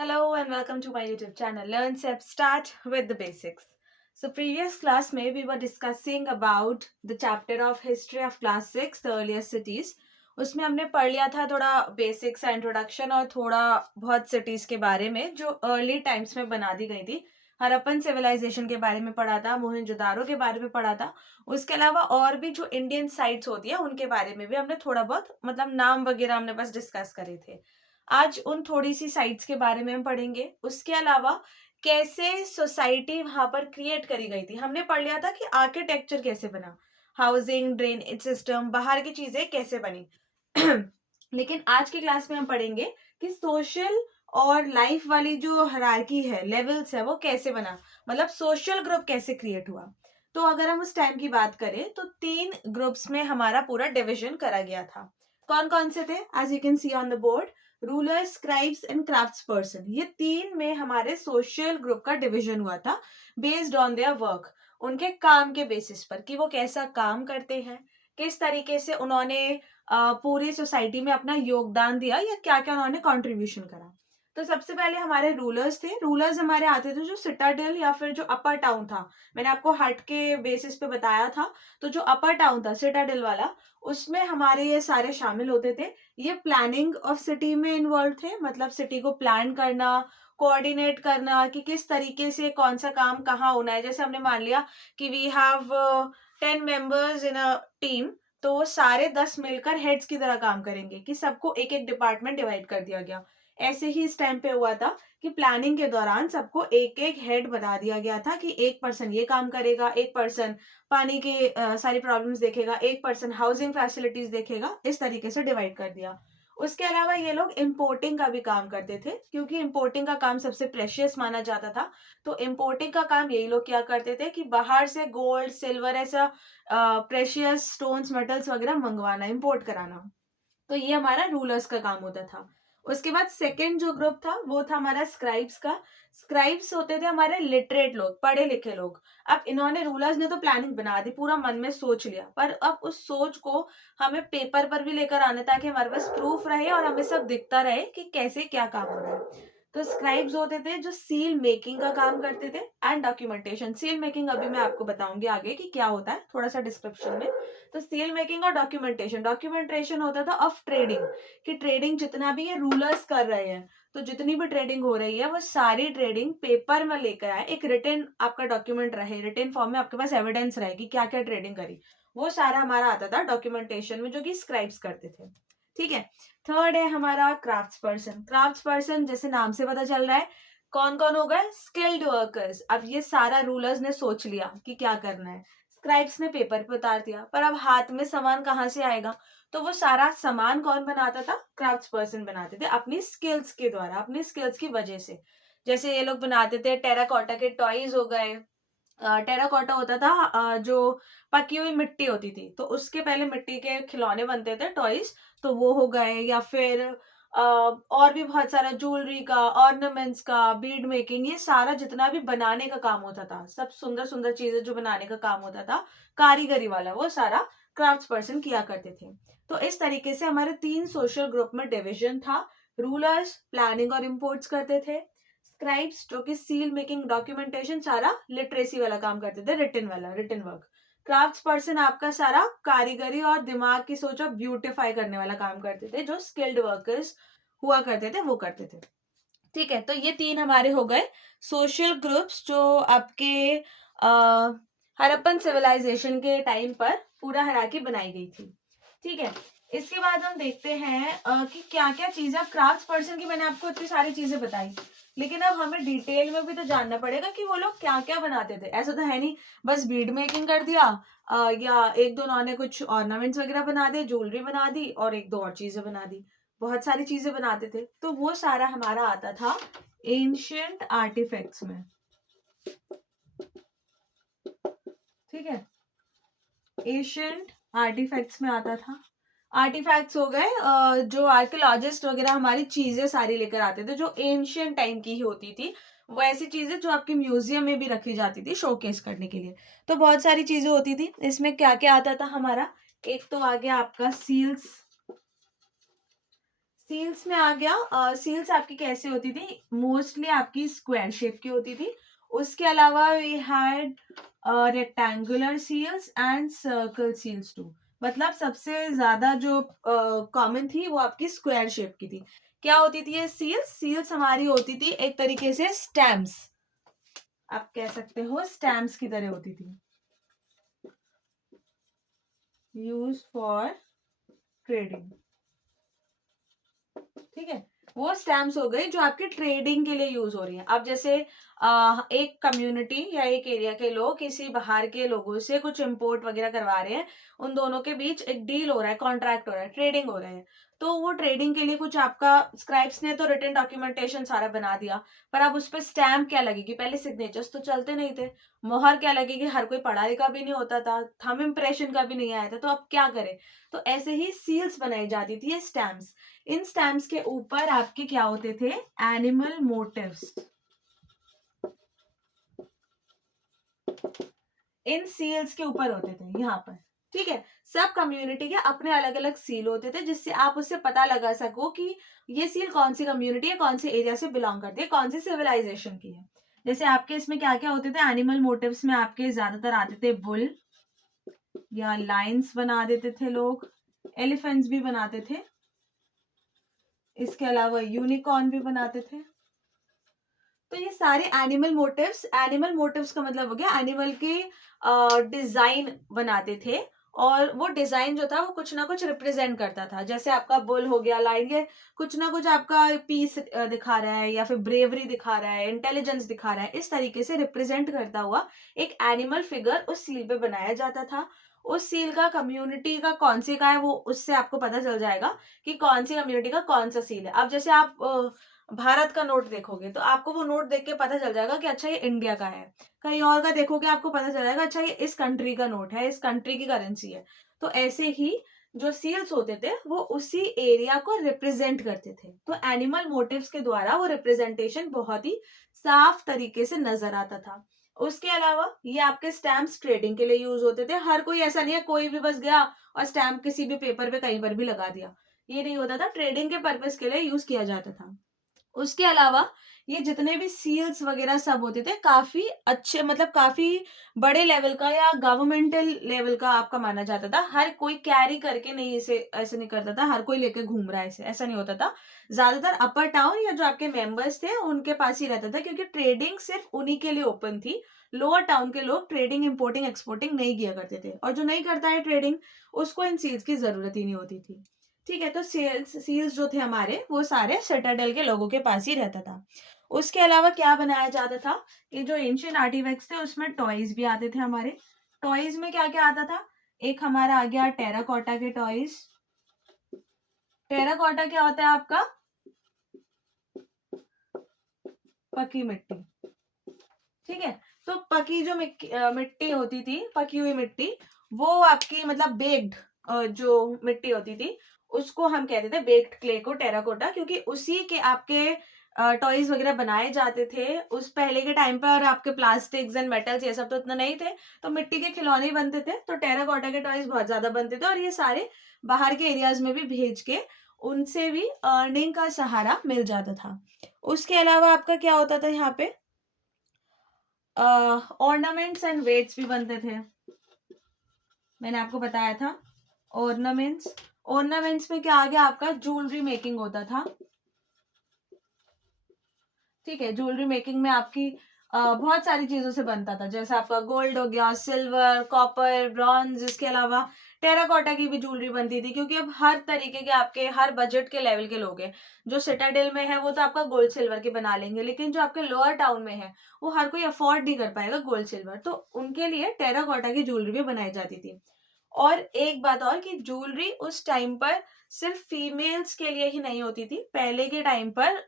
Hello and welcome to my YouTube channel Learn Step Start with the Basics. So previous class में we were discussing about the chapter of history of class 6 the earliest cities. उसमें हमने पढ़ लिया था थोड़ा basics introduction और थोड़ा बहुत सिटीज के बारे में जो अर्ली टाइम्स में बना दी गई थी. हरप्पन सिविलाइजेशन के बारे में पढ़ा था, मोहनजोदारो के बारे में पढ़ा था. उसके अलावा और भी जो इंडियन साइट्स होती है उनके बारे में भी हमने थोड़ा बहुत मतलब नाम वगैरह हमने बस डिस्कस करे थे. आज उन थोड़ी सी साइट्स के बारे में हम पढ़ेंगे. उसके अलावा कैसे सोसाइटी वहां पर क्रिएट करी गई थी. हमने पढ़ लिया था कि आर्किटेक्चर कैसे बना, हाउसिंग, ड्रेनेज सिस्टम, बाहर की चीजें कैसे बनी. लेकिन आज की क्लास में हम पढ़ेंगे कि सोशल और लाइफ वाली जो हायरार्की है, लेवल्स है, वो कैसे बना, मतलब सोशल ग्रुप कैसे क्रिएट हुआ. तो अगर हम उस टाइम की बात करें तो 3 ग्रुप्स में हमारा पूरा डिविजन करा गया था. कौन कौन से थे? As you can see on the board, ruler, scribes and crafts person. ये 3 में हमारे सोशल ग्रुप का डिवीजन हुआ था बेस्ड ऑन देयर वर्क, उनके काम के बेसिस पर कि वो कैसा काम करते हैं, किस तरीके से उन्होंने पूरी सोसाइटी में अपना योगदान दिया या क्या क्या उन्होंने कंट्रीब्यूशन करा. तो सबसे पहले हमारे रूलर्स थे. रूलर्स हमारे आते थे जो सिटाडेल या फिर जो अपर टाउन था. मैंने आपको हट के बेसिस पे बताया था. तो जो अपर टाउन था सिटाडेल वाला, उसमें हमारे ये सारे शामिल होते थे. ये प्लानिंग ऑफ सिटी में इन्वॉल्व थे, मतलब सिटी को प्लान करना, कोऑर्डिनेट करना कि किस तरीके से कौन सा काम कहाँ होना है. जैसे हमने मान लिया कि we have 10 members in a team, तो वो सारे 10 मिलकर हेड्स की तरह काम करेंगे कि सबको एक एक डिपार्टमेंट डिवाइड कर दिया गया. ऐसे ही इस टाइम पे हुआ था कि प्लानिंग के दौरान सबको एक एक हेड बता दिया गया था कि एक पर्सन ये काम करेगा, एक पर्सन पानी के सारी प्रॉब्लम्स देखेगा, एक पर्सन हाउसिंग फैसिलिटीज देखेगा. इस तरीके से डिवाइड कर दिया. उसके अलावा ये लोग इम्पोर्टिंग का भी काम करते थे क्योंकि इम्पोर्टिंग का काम सबसे प्रेशियस माना जाता था. तो इम्पोर्टिंग का काम यही लोग क्या करते थे कि बाहर से गोल्ड, सिल्वर, ऐसा प्रेशियस स्टोन्स, मेटल्स वगैरह मंगवाना, इंपोर्ट कराना. तो ये हमारा रूलर्स का काम होता था. उसके बाद सेकंड जो ग्रुप था वो था हमारा स्क्राइब्स का. स्क्राइब्स होते थे हमारे लिटरेट लोग, पढ़े लिखे लोग. अब इन्होंने, रूलर्स ने तो प्लानिंग बना दी, पूरा मन में सोच लिया, पर अब उस सोच को हमें पेपर पर भी लेकर आना ताकि हमारे पास प्रूफ रहे और हमें सब दिखता रहे कि कैसे क्या काम हो रहा है. तो स्क्राइब्स होते थे जो सील मेकिंग का काम करते थे एंड डॉक्यूमेंटेशन. सील मेकिंग अभी मैं आपको बताऊंगी आगे कि क्या होता है, थोड़ा सा डिस्क्रिप्शन में. तो सील मेकिंग और डॉक्यूमेंटेशन. डॉक्यूमेंटेशन होता था ऑफ ट्रेडिंग, कि ट्रेडिंग जितना भी ये रूलर्स कर रहे हैं, तो जितनी भी ट्रेडिंग हो रही है वो सारी ट्रेडिंग पेपर में लेकर आए, एक रिटन आपका डॉक्यूमेंट रहे, रिटन फॉर्म में आपके पास एविडेंस रहे कि क्या क्या ट्रेडिंग करी. वो सारा हमारा आता था डॉक्यूमेंटेशन में, जो कि स्क्राइब्स करते थे. ठीक है. थर्ड है हमारा क्राफ्ट्स पर्सन. क्राफ्ट्स पर्सन जैसे नाम से पता चल रहा है, कौन कौन हो गए? Skilled workers. अब ये सारा रूलर्स ने सोच लिया कि क्या करना है, स्क्राइब्स ने पेपर पे उतार दिया, पर अब हाथ में सामान कहाँ से आएगा? तो वो सारा सामान कौन बनाता था? क्राफ्ट्स पर्सन बनाते थे अपनी स्किल्स के द्वारा, अपनी स्किल्स की वजह से. जैसे ये लोग बनाते थे टेराकोटा के टॉयज हो गए. टेराकोटा होता था जो पकी हुई मिट्टी होती थी, तो उसके पहले मिट्टी के खिलौने बनते थे, टॉयज. तो वो हो गए, या फिर और भी बहुत सारा ज्वेलरी का, ऑर्नामेंट्स का, बीड मेकिंग, ये सारा जितना भी बनाने का काम होता था, सब सुंदर सुंदर चीजें जो बनाने का काम होता था, कारीगरी वाला, वो सारा क्राफ्ट्स पर्सन किया करते थे. तो इस तरीके से हमारे 3 सोशल ग्रुप में डिविजन था. रूलर्स प्लानिंग और इम्पोर्ट्स करते थे. स्क्राइब्स जो कि सील मेकिंग, डॉक्यूमेंटेशन, सारा लिटरेसी वाला काम करते थे, रिटन वाला, रिटन वर्क. क्राफ्ट्स पर्सन आपका सारा कारीगरी और दिमाग की सोच और ब्यूटिफाई करने वाला काम करते थे, जो स्किल्ड वर्कर्स हुआ करते थे वो करते थे. ठीक है. तो ये 3 हमारे हो गए सोशल ग्रुप्स जो आपके हड़प्पन सिविलाइजेशन के टाइम पर पूरा हायरार्की बनाई गई थी. ठीक है. इसके बाद हम देखते हैं कि क्या क्या चीजें, अब क्राफ्ट्स पर्सन की मैंने आपको इतनी सारी चीजें बताई, लेकिन अब हमें डिटेल में भी तो जानना पड़ेगा कि वो लोग क्या क्या बनाते थे. ऐसा तो है नहीं बस बीड मेकिंग कर दिया, या एक दो उन्होंने कुछ ऑर्नामेंट्स वगैरह बना दिए, ज्वेलरी बना दी और एक दो और चीजें बना दी. बहुत सारी चीजें बनाते थे. तो वो सारा हमारा आता था एंशियंट आर्टिफैक्ट्स में. ठीक है. एशियंट आर्टिफैक्ट्स में आता था. आर्टिफैक्ट्स हो गए जो आर्कियोलॉजिस्ट वगैरह हमारी चीजें सारी लेकर आते थे, जो एंशियंट टाइम की ही होती थी. वो ऐसी चीजें जो आपके म्यूजियम में भी रखी जाती थी शोकेस करने के लिए. तो बहुत सारी चीजें होती थी. इसमें क्या क्या आता था हमारा? एक तो आ गया आपका सील्स. सील्स में आ गया, सील्स आपकी कैसे होती थी, मोस्टली आपकी स्क्वायर शेप की होती थी। उसके अलावा we had rectangular seals and circle seals too. मतलब सबसे ज्यादा जो कॉमन थी वो आपकी स्क्वायर शेप की थी। क्या होती थी ये सील्स? सील्स हमारी होती थी एक तरीके से स्टैम्प्स, आप कह सकते हो स्टैम्प्स की तरह होती थी, यूज फॉर ट्रेडिंग। ठीक है, वो स्टैम्प्स हो गई जो आपके ट्रेडिंग के लिए यूज हो रही है। अब जैसे एक कम्युनिटी या एक एरिया के लोग किसी बाहर के लोगों से कुछ इंपोर्ट वगैरह करवा रहे हैं, उन दोनों के बीच एक डील हो रहा है, कॉन्ट्रैक्ट हो रहा है, ट्रेडिंग हो रहा है। तो वो ट्रेडिंग के लिए कुछ आपका स्क्राइब्स ने तो रिटन डॉक्यूमेंटेशन सारा बना दिया, पर अब उस पर स्टैम्प क्या लगेगी? पहले सिग्नेचर्स तो चलते नहीं थे, मोहर क्या लगेगी? हर कोई पढ़ा लिखा भी नहीं होता था, थंब इम्प्रेशन का भी नहीं आया था, तो अब क्या करें? तो ऐसे ही सील्स बनाई जाती थी, ये स्टैम्प्स। इन स्टैम्प्स के ऊपर आपके क्या होते थे? Animal motives. इन सील्स के ऊपर होते थे यहाँ पर। ठीक है, सब कम्युनिटी के अपने अलग अलग सील होते थे, जिससे आप उससे पता लगा सको कि ये सील कौन सी कम्युनिटी है, कौन सी एरिया से बिलोंग करती है, कौन सी सिविलाइजेशन की है। जैसे आपके इसमें क्या क्या होते थे? एनिमल मोटिव्स में आपके ज्यादातर आते थे बुल या लाइन्स बना देते थे लोग, एलिफेंट्स भी बनाते थे, इसके अलावा यूनिकॉर्न भी बनाते थे। तो ये सारे एनिमल मोटिव्स का मतलब हो गया एनिमल की डिजाइन बनाते थे, और वो डिजाइन जो था वो कुछ ना कुछ रिप्रेजेंट करता था। जैसे आपका बुल हो गया, लाइन, ये कुछ ना कुछ आपका पीस दिखा रहा है, या फिर ब्रेवरी दिखा रहा है, इंटेलिजेंस दिखा रहा है, इस तरीके से रिप्रेजेंट करता हुआ एक एनिमल फिगर उस सील पे बनाया जाता था। उस सील का कम्युनिटी का कौन सी का है, वो उससे आपको पता चल जाएगा कि कौन सी कम्युनिटी का कौन सा सील है। अब जैसे आप भारत का नोट देखोगे तो आपको वो नोट देख के पता चल जाएगा कि अच्छा ये इंडिया का है। कहीं और का देखोगे आपको पता चल जाएगा अच्छा ये इस कंट्री का नोट है, इस कंट्री की करेंसी है। तो ऐसे ही जो सील्स होते थे वो उसी एरिया को रिप्रेजेंट करते थे। तो एनिमल मोटिव्स के द्वारा वो रिप्रेजेंटेशन बहुत ही साफ तरीके से नजर आता था। उसके अलावा ये आपके स्टैम्प्स ट्रेडिंग के लिए यूज होते थे। हर कोई ऐसा नहीं है कोई भी बस गया और स्टैम्प किसी भी पेपर पे कहीं पर भी लगा दिया, ये नहीं होता था, ट्रेडिंग के पर्पज के लिए यूज किया जाता था। उसके अलावा ये जितने भी सील्स वगैरह सब होते थे काफी अच्छे, मतलब काफी बड़े लेवल का या गवर्नमेंटल लेवल का आपका माना जाता था। हर कोई कैरी करके नहीं, इसे ऐसे नहीं करता था, हर कोई लेके घूम रहा है ऐसे, ऐसा नहीं होता था। ज्यादातर अपर टाउन या जो आपके मेंबर्स थे उनके पास ही रहता था, क्योंकि ट्रेडिंग सिर्फ उन्हीं के लिए ओपन थी। लोअर टाउन के लोग ट्रेडिंग इंपोर्टिंग एक्सपोर्टिंग नहीं किया करते थे, और जो नहीं करता है ट्रेडिंग उसको इन सील्स की जरूरत ही नहीं होती थी। ठीक है, तो सील्स जो थे हमारे वो सारे सिटाडेल के लोगों के पास ही रहता था। उसके अलावा क्या बनाया जाता था? ये जो एंशियंट आर्टिफैक्ट्स थे उसमें टॉयज भी आते थे हमारे। टॉयज में क्या क्या आता था? एक हमारा आ गया टेराकोटा के टॉयज। टेराकोटा क्या होता है आपका? पकी मिट्टी। ठीक है, तो पकी जो मिट्टी होती थी, पकी हुई मिट्टी, वो आपकी मतलब बेक्ड जो मिट्टी होती थी उसको हम कहते थे बेक्ड क्ले को, टेराकोटा, क्योंकि उसी के आपके टॉयज वगैरह बनाए जाते थे उस पहले के टाइम पे। और आपके प्लास्टिक्स एंड मेटल्स ये सब तो इतना नहीं थे, तो मिट्टी के खिलौने ही बनते थे, तो टेराकोटा के टॉयज बहुत ज्यादा बनते थे, और ये सारे बाहर के एरियाज में भी भेज के उनसे भी अर्निंग का सहारा मिल जाता था। उसके अलावा आपका क्या होता था यहाँ पे? ऑर्नामेंट्स एंड वेट्स भी बनते थे, मैंने आपको बताया था। ऑर्नामेंट्स, ऑर्नामेंट्स में क्या आ गया आपका? ज्वेलरी मेकिंग होता था। ठीक है, ज्वेलरी मेकिंग में आपकी बहुत सारी चीजों से बनता था, जैसे आपका गोल्ड हो गया, सिल्वर, कॉपर, ब्रॉन्ज। इसके अलावा टेराकोटा की भी ज्वेलरी बनती थी, क्योंकि अब हर तरीके के आपके हर बजट के लेवल के लोग हैं। जो सिटाडेल में है वो तो आपका गोल्ड सिल्वर के बना लेंगे, लेकिन जो आपके लोअर टाउन में है वो हर कोई अफोर्ड नहीं कर पाएगा गोल्ड सिल्वर, तो उनके लिए टेराकोटा की ज्वेलरी भी बनाई जाती थी। और एक बात और कि ज्वेलरी उस टाइम पर सिर्फ फीमेल्स के लिए ही नहीं होती थी। पहले के टाइम पर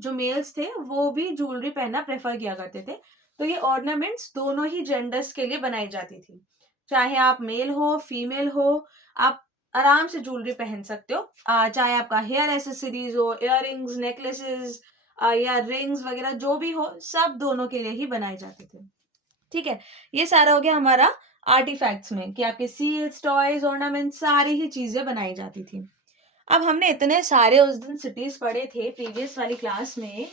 जो मेल्स थे वो भी ज्वेलरी पहनना प्रेफर किया करते थे। तो ये ऑर्नामेंट्स दोनों ही जेंडर्स के लिए बनाई जाती थी, चाहे आप मेल हो फीमेल हो, आप आराम से ज्वेलरी पहन सकते हो। चाहे आपका हेयर एसेसरीज हो, इयररिंग्स, नेकलेसेस या रिंग्स वगैरह जो भी हो, सब दोनों के लिए ही बनाए जाते थे। ठीक है, ये सारा हो गया हमारा आर्टिफैक्ट्स में कि आपके सील्स, टॉयज, ऑर्नामेंट सारी ही चीजें बनाई जाती थी। अब हमने इतने सारे उस दिन सिटीज पढ़े थे प्रीवियस वाली क्लास में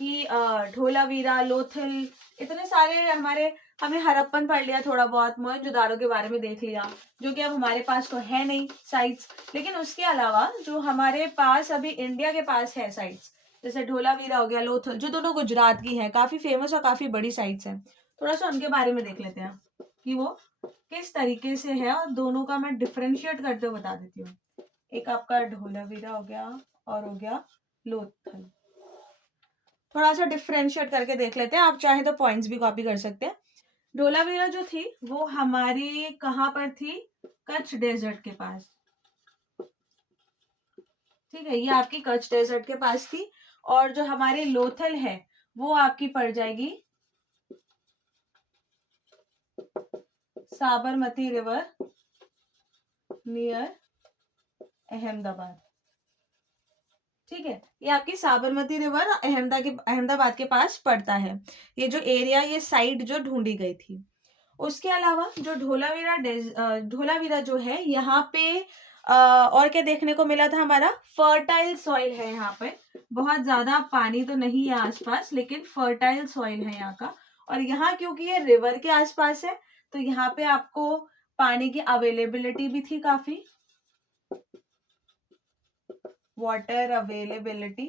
कि धोलावीरा, लोथल, इतने सारे हमने हड़प्पन पढ़ लिया, थोड़ा बहुत मोहनजोदाड़ो के बारे में देख लिया, जो कि अब हमारे पास तो है नहीं साइट्स। लेकिन उसके अलावा जो हमारे पास अभी इंडिया के पास है साइट्स, जैसे धोलावीरा हो गया, लोथल, जो दोनों गुजरात की है, काफी फेमस और काफी बड़ी साइट्स हैं। थोड़ा सा उनके बारे में देख लेते हैं कि वो किस तरीके से है, और दोनों का मैं डिफ्रेंशिएट करते हुए बता देती हूँ। एक आपका धोलावीरा हो गया और हो गया लोथल। थोड़ा सा डिफ्रेंशिएट करके देख लेते हैं, आप चाहे तो पॉइंट्स भी कॉपी कर सकते हैं। धोलावीरा जो थी वो हमारी कहाँ पर थी? कच्छ डेजर्ट के पास। ठीक है, ये आपकी कच्छ डेजर्ट के पास थी। और जो हमारे लोथल है वो आपकी पड़ जाएगी साबरमती रिवर नियर अहमदाबाद। ठीक है, ये आपकी साबरमती रिवर अहमदाबाद के पास पड़ता है। ये जो एरिया, ये साइड जो ढूंढी गई थी। उसके अलावा जो धोलावीरा जो है, यहाँ पे और क्या देखने को मिला था? हमारा फर्टाइल सॉइल है यहाँ पे। बहुत ज्यादा पानी तो नहीं है आसपास, लेकिन फर्टाइल सॉइल है यहाँ का। और यहाँ क्योंकि ये रिवर के आसपास है, तो यहाँ पे आपको पानी की अवेलेबिलिटी भी थी काफी, वाटर अवेलेबिलिटी।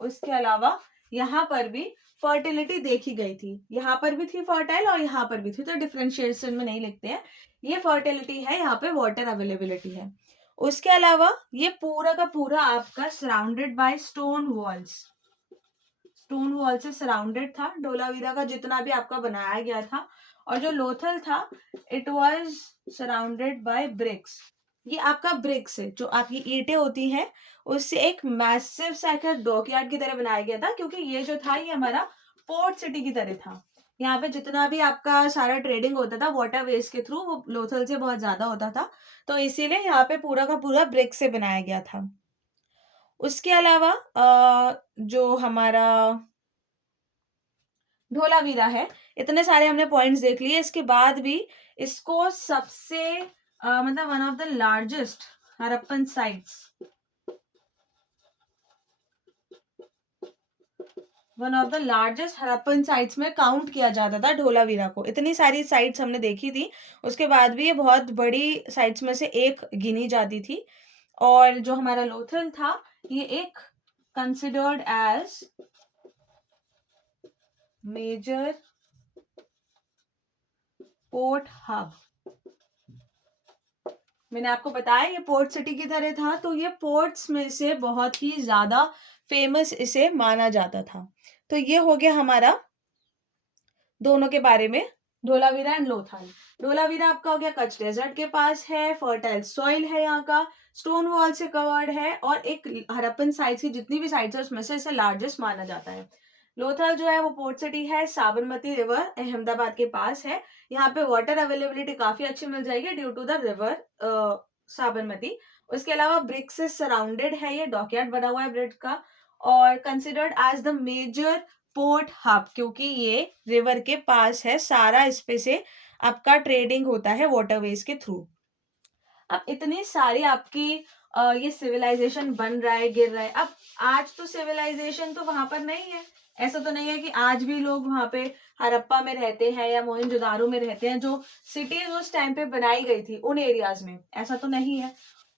उसके अलावा यहाँ पर भी फर्टिलिटी देखी गई थी, यहाँ पर भी थी फर्टाइल और यहाँ पर भी थी, तो डिफरेंशिएशन में नहीं लिखते हैं। ये फर्टिलिटी है, यहाँ पे वाटर अवेलेबिलिटी है। उसके अलावा ये पूरा का पूरा आपका surrounded by stone walls, stone wall से सराउंडेड था धोलावीरा का जितना भी आपका बनाया गया था। और जो लोथल था, it was surrounded by bricks. ये आपका ब्रिक्स है, जो आपकी ईंटें होती हैं, उससे एक मैसिव सा डॉकयार्ड की तरह बनाया गया था, क्योंकि ये जो था ये हमारा पोर्ट सिटी की तरह था। यहाँ पे जितना भी आपका सारा ट्रेडिंग होता था वाटर वेज के थ्रू, वो लोथल से बहुत ज्यादा होता था, तो इसीलिए यहाँ पे पूरा का पूरा ब्रिक से बनाया गया था। उसके अलावा जो हमारा धोलावीरा है, इतने सारे हमने पॉइंट्स देख लिए। इसके बाद भी इसको सबसे मतलब one of the largest Harappan sites, one of the largest Harappan sites में काउंट किया जाता था धोलावीरा को। इतनी सारी साइट्स हमने देखी थी, उसके बाद भी ये बहुत बड़ी साइट्स में से एक गिनी जाती थी। और जो हमारा लोथल था, ये एक considered as major port hub. मैंने आपको बताया ये पोर्ट सिटी की तरह था, तो ये पोर्ट्स में से बहुत ही ज्यादा फेमस इसे माना जाता था। तो ये हो गया हमारा दोनों के बारे में, धोलावीरा एंड लोथल। धोलावीरा आपका हो गया कच्छ डेजर्ट के पास है, फर्टाइल सॉइल है यहाँ का, स्टोन वॉल से कवर्ड है, और एक हड़प्पन साइट्स की जितनी भी साइट्स है उसमें से इसे लार्जेस्ट माना जाता है। लोथल जो है वो पोर्ट सिटी है, साबरमती रिवर अहमदाबाद के पास है। यहाँ पे वाटर अवेलेबिलिटी काफी अच्छी मिल जाएगी due to the river Sabarmati. उसके अलावा ब्रिक से सराउंडेड है, ये डॉकयार्ड बना हुआ है ब्रिक का, और considered as the major port hub, क्योंकि ये रिवर के पास है, सारा इस पे से आपका ट्रेडिंग होता है वाटरवेज के थ्रू। अब इतनी सारी आपकी ये सिविलाइजेशन बन रहा है, गिर रहा है। अब आज तो सिविलाइजेशन तो वहां पर नहीं है, ऐसा तो नहीं है कि आज भी लोग वहां पे हड़प्पा में रहते हैं या मोहनजोदारो में रहते हैं। जो सिटीज उस टाइम पे बनाई गई थी उन एरियाज में, ऐसा तो नहीं है।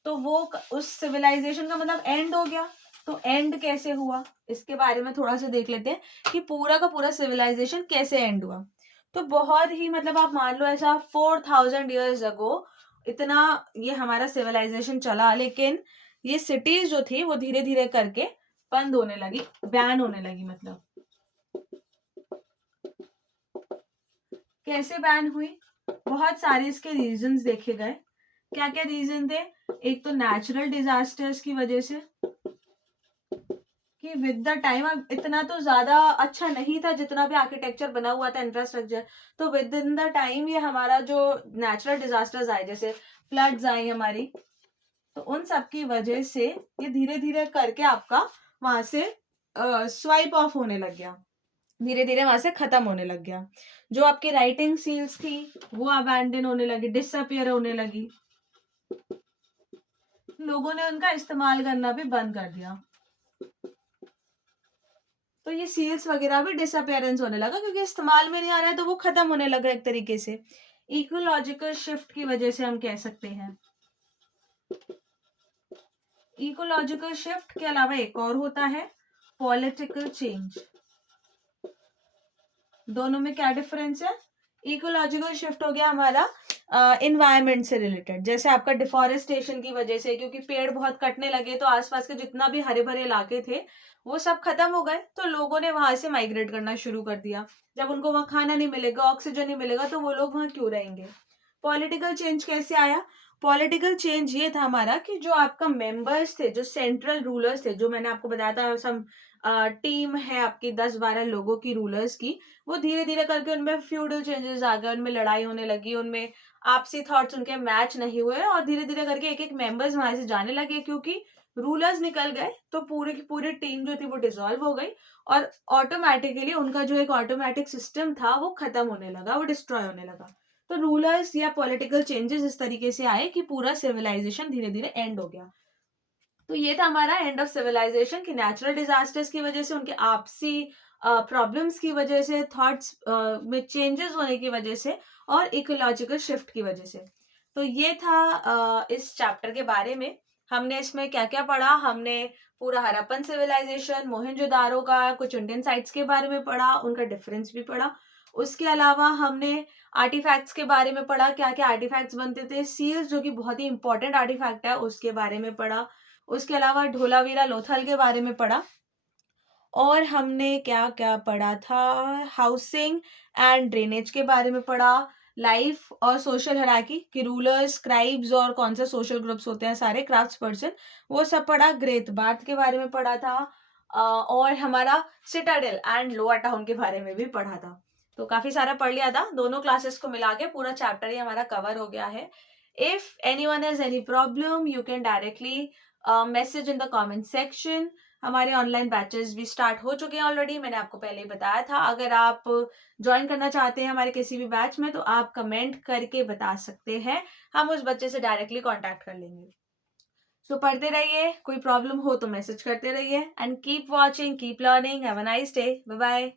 तो वो उस सिविलाइजेशन का मतलब एंड हो गया। तो एंड कैसे हुआ, इसके बारे में थोड़ा सा देख लेते हैं कि पूरा का पूरा सिविलाइजेशन कैसे एंड हुआ। तो बहुत ही मतलब आप मान लो ऐसा 4000 years अगो इतना ये हमारा सिविलाइजेशन चला, लेकिन ये सिटीज जो थी वो धीरे धीरे करके बंद होने लगी, बैन होने लगी। मतलब कैसे बैन हुई? बहुत सारे इसके रीजंस देखे गए। क्या क्या रीजन थे? एक तो नेचुरल डिजास्टर्स की वजह से, कि विद द टाइम अब इतना तो ज्यादा अच्छा नहीं था जितना भी आर्किटेक्चर बना हुआ था, इंफ्रास्ट्रक्चर। तो विद इन द टाइम ये हमारा जो नेचुरल डिजास्टर्स आए, जैसे फ्लड्स आई हमारी, तो उन सब की वजह से ये धीरे धीरे करके आपका वहां से स्वाइप ऑफ होने लग गया, धीरे धीरे वहां से खत्म होने लग गया। जो आपकी राइटिंग सील्स थी वो अबैंडन होने लगी, डिसअपियर होने लगी। लोगों ने उनका इस्तेमाल करना भी बंद कर दिया। तो ये सील्स वगैरह भी डिसअपियरेंस होने लगा क्योंकि इस्तेमाल में नहीं आ रहा है, तो वो खत्म होने लगा एक तरीके से। इकोलॉजिकल शिफ्ट की वजह से हम कह सकते हैं। इकोलॉजिकल शिफ्ट के अलावा एक और होता है पॉलिटिकल चेंज। दोनों में क्या डिफरेंस है? इकोलॉजिकल शिफ्ट हो गया हमारा इन्वायरमेंट से रिलेटेड, जैसे आपका डिफॉरेस्टेशन की वजह से, क्योंकि पेड़ बहुत कटने लगे तो आसपास के जितना भी हरे भरे इलाके थे वो सब खत्म हो गए, तो लोगों ने वहां से माइग्रेट करना शुरू कर दिया। जब उनको वहां खाना नहीं मिलेगा, ऑक्सीजन नहीं मिलेगा, तो वो लोग वहां क्यों रहेंगे? पॉलिटिकल चेंज कैसे आया? पॉलिटिकल चेंज ये था हमारा कि जो आपका मेंबर्स थे, जो सेंट्रल रूलर्स थे, जो मैंने आपको बताया था सम टीम है आपकी 10-12 लोगों की रूलर्स की, वो धीरे धीरे करके उनमें फ्यूडल चेंजेस आ गए, उनमें लड़ाई होने लगी, उनमें आपसी थॉट्स उनके मैच नहीं हुए और धीरे धीरे करके एक एक मेंबर्स वहां से जाने लगे, क्योंकि रूलर्स निकल गए तो पूरी की पूरी टीम जो थी वो डिसॉल्व हो गई और ऑटोमेटिकली उनका जो एक ऑटोमेटिक सिस्टम था वो खत्म होने लगा, वो डिस्ट्रॉय होने लगा। तो रूलर्स या पॉलिटिकल चेंजेस इस तरीके से आए कि पूरा सिविलाइजेशन धीरे धीरे एंड हो गया। तो ये था हमारा एंड ऑफ सिविलाइजेशन, की नेचुरल डिजास्टर्स की वजह से, उनके आपसी प्रॉब्लम्स की वजह से, थॉट्स में चेंजेस होने की वजह से और इकोलॉजिकल शिफ्ट की वजह से। तो ये था इस चैप्टर के बारे में। हमने इसमें क्या क्या पढ़ा? हमने पूरा हड़प्पन सिविलाइजेशन, मोहनजोदारो का कुछ इंडियन साइट्स के बारे में पढ़ा, उनका डिफरेंस भी पढ़ा। उसके अलावा हमने आर्टिफैक्ट्स के बारे में पढ़ा, क्या क्या आर्टिफैक्ट्स बनते थे। सील्स जो कि बहुत ही इंपॉर्टेंट आर्टिफैक्ट है, उसके बारे में पढ़ा। उसके अलावा ढोलावीरा लोथल के बारे में पढ़ा। और हमने क्या क्या पढ़ा था? हाउसिंग एंड ड्रेनेज के बारे में पढ़ा। लाइफ और सोशल हायरार्की कि रूलर्स, स्क्राइब्स और कौन से सोशल ग्रुप्स होते हैं, सारे क्राफ्ट्स पर्सन, वो सब पढ़ा। ग्रेट बार्थ के बारे में पढ़ा था। और हमारा सिटाडेल एंड लोअर टाउन के बारे में भी पढ़ा था। तो काफी सारा पढ़ लिया था, दोनों क्लासेस को मिला के पूरा चैप्टर ही हमारा कवर हो गया है। If anyone has any problem you can directly message in the comment section. हमारे ऑनलाइन बैचेस भी स्टार्ट हो चुके हैं ऑलरेडी, मैंने आपको पहले ही बताया था। अगर आप ज्वाइन करना चाहते हैं हमारे किसी भी बैच में, तो आप कमेंट करके बता सकते हैं, हम उस बच्चे से डायरेक्टली कांटेक्ट कर लेंगे। सो पढ़ते रहिए, कोई प्रॉब्लम हो तो मैसेज करते रहिए and keep watching, keep learning. Have a nice day, bye bye.